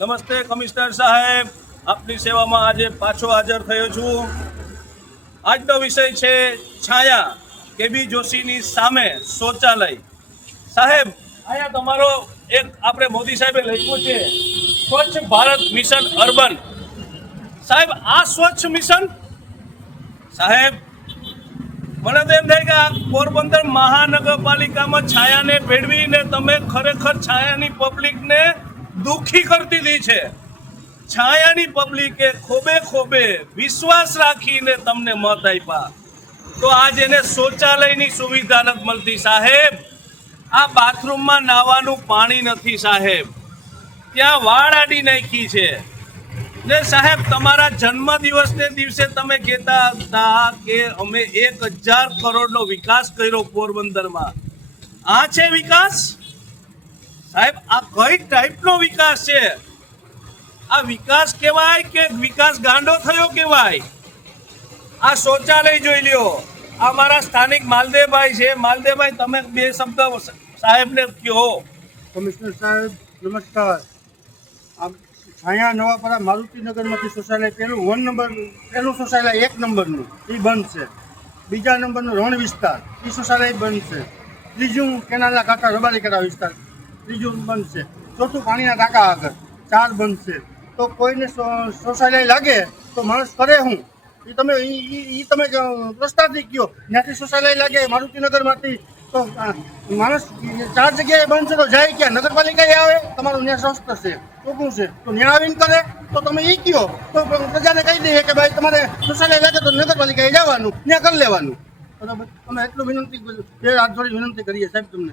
નમસ્તે કમિશનર સાહેબ, આપની સેવામાં આજે પાછો હાજર થયો છું। આજનો વિષય છે છાયા કેબી જોશીની સામે શૌચાલય। સાહેબ, અહીંયા તમારો એક આપણે મોદી સાહેબે લખ્યું છે સ્વચ્છ ભારત મિશન અર્બન। સાહેબ, આ સ્વચ્છ મિશન સાહેબ મને તો એમ થાય કે આ પોરબંદર મહાનગરપાલિકામાં છાયાને ભેળવીને તમે ખરેખર છાયાની પબ્લિકને દુઃખી કરી દીધી છે। છાયાની પબ્લિકે ખોબે ખોબે વિશ્વાસ રાખીને તમને મત આપ્યા, તો આજ એને શૌચાલયની સુવિધા નથી મળતી સાહેબ। આ બાથરૂમમાં નાવાનું પાણી નથી સાહેબ, ત્યાં વાળ આડી નાખી છે ને સાહેબ। તમારા જન્મદિવસને દિવસે તમે કહેતા હતા કે અમે 1000 કરોડનો વિકાસ કર્યો પોરબંદરમાં। આ છે વિકાસ સાહેબ? આ કઈ ટાઈપનો વિકાસ છે? આ વિકાસ કહેવાય કે વિકાસ ગાંડો થયો કહેવાય? આ શૌચાલય જોઈ લ્યો। આ મારા સ્થાનિક માલદેવભાઈ છે। માલદેવભાઈ, તમે 2 શબ્દ સાહેબને કહો। કમિશનર સાહેબ નમસ્કાર। આ છાયા નવાપરા મારુતિનગરમાંથી શૌચાલય પહેલું શૌચાલય 1 નંબરનું એ બંધ છે। બીજા નંબરનું રણ વિસ્તાર એ શૌચાલય બંધ છે। ત્રીજું કેનાલના કાંઠા રબારીકરા વિસ્તાર ત્રીજું બંધ છે। ચોથું પાણીના ટાંકા આગળ 4 બંધ છે। તો કોઈને શૌચાલય લાગે તો માણસ કરે હું? એ તમે પ્રસ્તાવથી કહો। ત્યાંથી શૌચાલય લાગે મારુતિનગરમાંથી તો માણસ 4 જગ્યાએ બંધ છે તો જાય ક્યાં? નગરપાલિકાએ આવે? તમારું ન્યાય સંસ્થા છે તો શું છે? તો ન્યાય આવીને કરે તો તમે એ કહો તો પ્રજાને કહી દઈએ કે ભાઈ તમારે શૌચાલય લાગે તો નગરપાલિકાએ જવાનું, ત્યાં કરી લેવાનું। બરાબર? અમે એટલું વિનંતી હાથ જોડી વિનંતી કરીએ સાહેબ તમને।